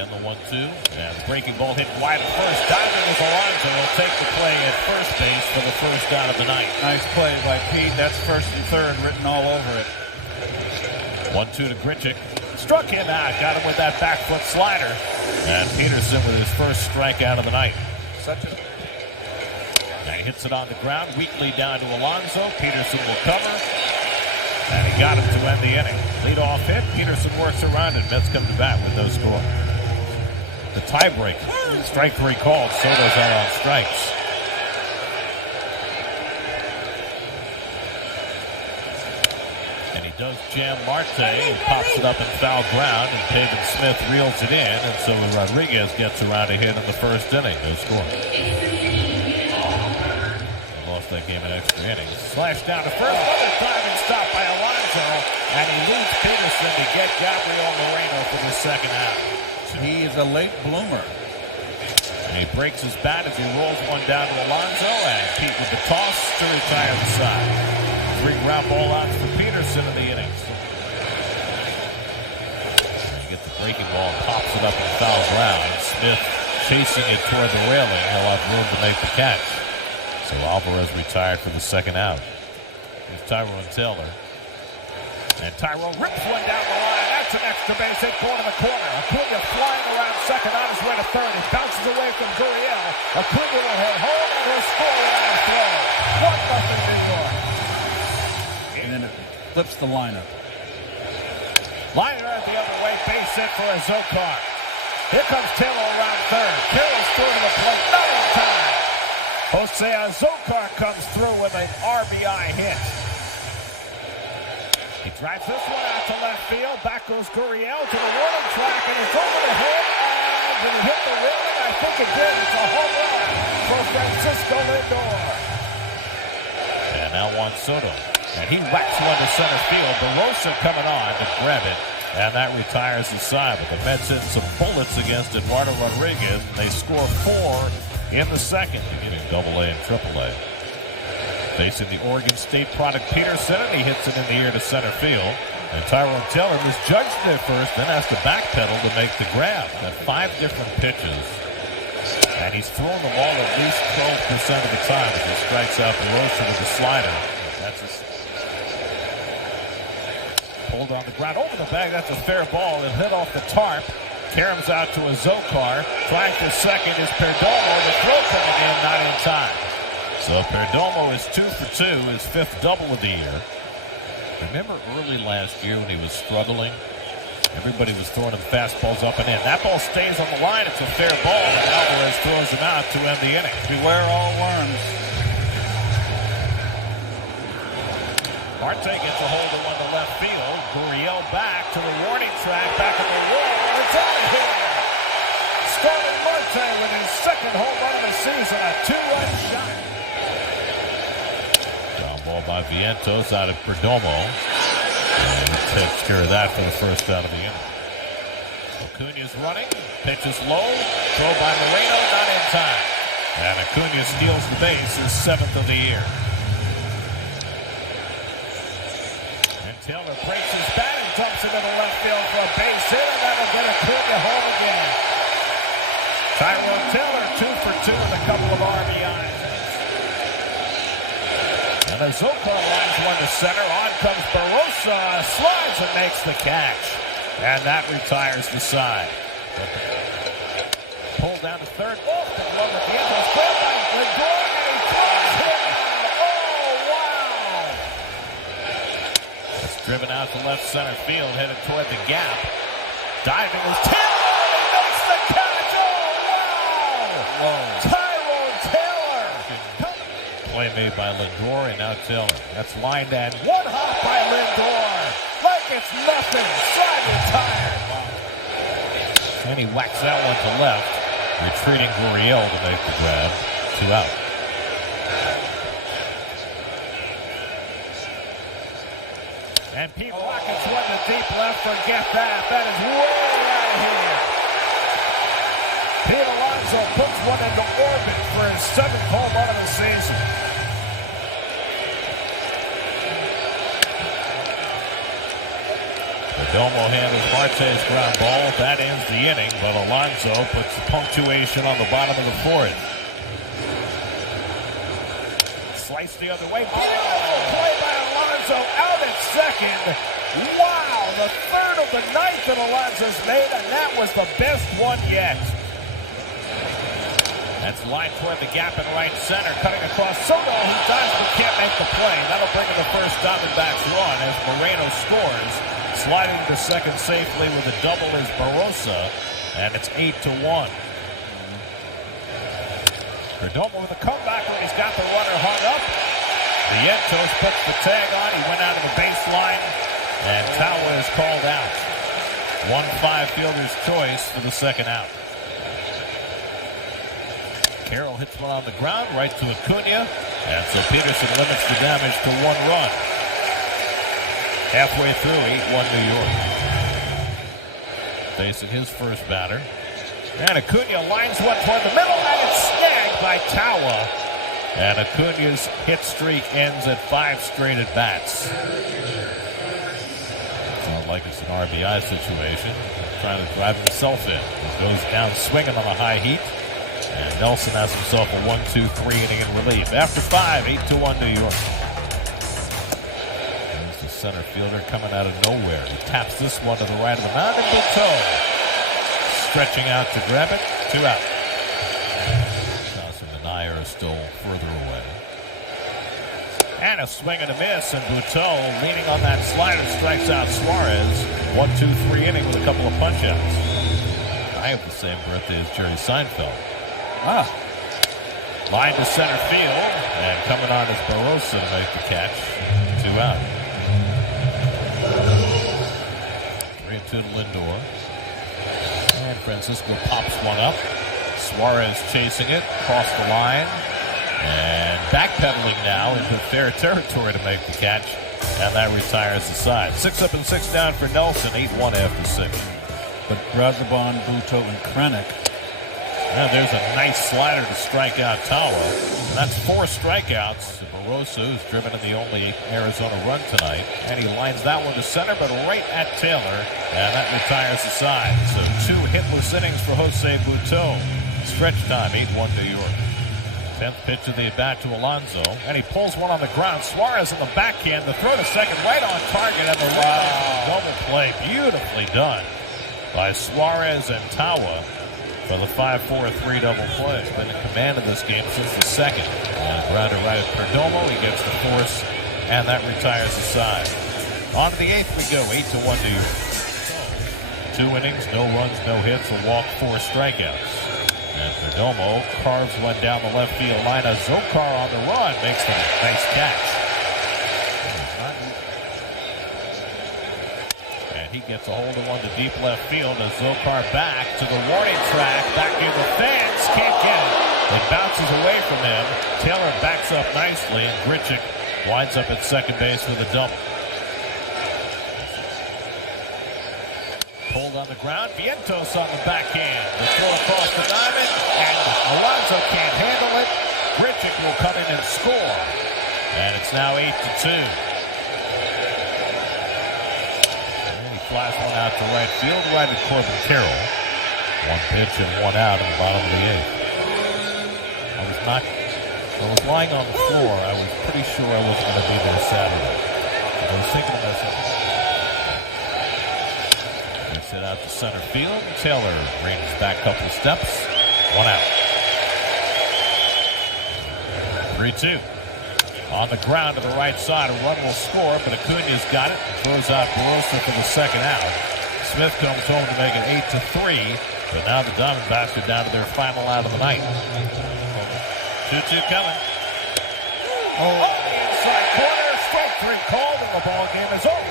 Again, the 1-2. And the breaking ball hit wide at first. Diamond with Alonso will take the play at first base for the first out of the night. Nice play by Pete. That's first and third written all over it. 1-2 to Grichuk. Struck him out. Got him with that back foot slider. And Peterson with his first strikeout of the night. And he hits it on the ground. Weakly down to Alonso. Peterson will cover. And he got him to end the inning. Leadoff hit. Peterson works around it. Mets come to bat with no score. The tiebreaker. Strike 3 called. Soto's out on strikes. And he does jam Marte. He pops it up in foul ground. And Pavin Smith reels it in. And so Rodriguez gets around a hit in the first inning. No score. Lost that game in extra innings. Slash down to first. Another diving stop by Alonso. And he leads Peterson to get Gabriel Moreno for the second out. He's a late bloomer. And he breaks his bat as he rolls one down to Alonso. And Pete with the toss to retire the side. 3 ground ball outs for Peterson in the innings. He gets the breaking ball and pops it up in foul ground. Smith chasing it toward the railing. He'll have room to make the catch. So Alvarez retired for the second out. Here's Tyrone Taylor. And Tyrone rips one down the line. That's an extra base hit going to the corner. Acuna flying around second on his way to third. He bounces away from Gurriel. Acuna will hit home and he'll score without a throw. 1-0 Lindor. And then it flips the lineup. Liner the other way. Base hit for Azokar. Here comes Taylor around third. Carroll's through to the plate. Not in time. Jose Azokar comes through with an RBI hit. He drives this one out to left field. Back goes Gurriel to the warning track, and it's over the head. And did he hit the railing? I think it did. It's a home run for Francisco Lindor. And now Juan Soto. And he whacks one to center field. Barossa coming on to grab it. And that retires the side. But the Mets hit some bullets against Eduardo Rodriguez. And they score 4 in the second. They're getting AA and AAA. Facing the Oregon State product Peterson, and he hits it in the air to center field. And Tyrone Taylor misjudged it at first, then has to backpedal to make the grab. Got 5 different pitches. And he's thrown the ball at least 12% of the time as he strikes out Barossa with the slider. That's his pulled on the ground over the bag. That's a fair ball. It hit off the tarp. Karam's out to Azokar. Trying for second is Perdomo. The throw coming in, not in time. So Perdomo is 2 for 2, his 5th double of the year. Remember early last year when he was struggling? Everybody was throwing him fastballs up and in. That ball stays on the line. It's a fair ball, and Alvarez throws him out to end the inning. Beware all worms. Marte gets a hold of one to left field. Gurriel back to the warning track, back at the wall. It's out of here. Starling Marte with his 2nd home run of the season, a 2-run shot. Ball by Vientos out of Perdomo. And he takes care of that for the first out of the inning. Acuna's running. Pitches low. Throw by Moreno. Not in time. And Acuna steals the base. His 7th of the year. And Taylor breaks his bat and dumps it into left field for a base hit. And that'll get Acuna home again. Tyrone Taylor 2 for 2 with a couple of RBIs. And Azokar lines one to center. On comes Barossa. Slides and makes the catch. And that retires the side. Pulled down to third. Off the glove at the end. It's caught by Lindor. And he throws him out. Oh, wow. It's driven out to left center field. Headed toward the gap. Diving is Taylor. He makes the catch. Oh, wow. Whoa. Play made by Lindor, and now Taylor. That's lined and one hop by Lindor. Like it's nothing. Side retired. Wow. And he whacks that one to left. Retreating Gurriel to make the grab. 2 out. And Pete rockets one to deep left. Forget that. That is way out of here. Pete Alonso puts one into orbit for his 7th home run of the season. Perdomo handles Marte's ground ball. That ends the inning, but Alonso puts the punctuation on the bottom of the fourth. Slice the other way. Play by Alonso out at second. Wow, the third of the ninth that Alonso's made, and that was the best one yet. That's lined toward the gap in right center, cutting across Soto, who dives but can't make the play. That'll bring in the first Diamondbacks run as Moreno scores. Sliding to second safely with a double is Barossa, and it's 8-1. Perdomo with a comeback when he's got the runner hung up. Vientos puts the tag on. He went out of the baseline, and Tawa is called out. 1-5 fielder's choice for the second out. Carroll hits one on the ground, right to Acuna, and so Peterson limits the damage to 1 run. Halfway through, 8-1 New York. Facing his first batter. And Acuna lines one toward the middle, and it's snagged by Tawa. And Acuna's hit streak ends at 5 straight at bats. Sounds like it's an RBI situation. Trying to drive himself in. He goes down swinging on a high heat. And Nelson has himself a 1-2-3 inning in relief. After 5, 8-1 New York. There's the center fielder coming out of nowhere. He taps this one to the right of the mound, and Buteau stretching out to grab it. 2 out. Johnson and Nair are still further away. And a swing and a miss, and Buteau, leaning on that slider, strikes out Suarez. 1-2-3 inning with a couple of punch-outs. I have the same birthday as Jerry Seinfeld. Line to center field, and coming on is Barossa to make the catch. 2 out. 3-2 to Lindor. And Francisco pops one up. Suarez chasing it, across the line, and backpedaling now into fair territory to make the catch, and that retires the side. 6 up and 6 down for Nelson, 8-1 after 6. But Brazabon, Buteau, and Krennic. Yeah, there's a nice slider to strike out Tawa. And that's 4 strikeouts. Barossa, who's driven in the only Arizona run tonight. And he lines that one to center, but right at Taylor. And that retires the side. So 2 hitless innings for Jose Buteau. Stretch time, 8-1 New York. 10th pitch of the at-bat to Alonso. And he pulls one on the ground. Suarez on the backhand. The throw to second, right on target. And the double play. Beautifully done by Suarez and Tawa. For the 5-4-3 double play. He's been in command of this game since the second. Grounder right at Perdomo. He gets the force, and that retires the side. On to the 8th we go. 8-1 New York. 2 innings, no runs, no hits, a walk, 4 strikeouts. And Perdomo carves one down the left field line. Zokar on the run makes a nice catch. He gets a hold of one to deep left field as Zokar back to the warning track. Back near the fence. Can't get it. It bounces away from him. Taylor backs up nicely, and Grichuk winds up at second base with a double. Pulled on the ground. Vientos on the backhand. The throw across the diamond, and Alonso can't handle it. Grichuk will come in and score. And it's now 8-2. Flash one out to right field, right at Corbin Carroll. 1 pitch and 1 out in the bottom of the 8th. I was lying on the floor. I was pretty sure I wasn't going to be there Saturday. I was thinking to myself, they sit out to center field. Taylor ranges back a couple of steps. 1 out. 3-2. On the ground to the right side, a run will score, but Acuna's got it and throws out Barossa for the second out. Smith comes home to make it 8-3, but now the Diamondbacks are down to their final out of the night. 2-2 coming. On the inside corner, strike 3 called, and the ball game is over.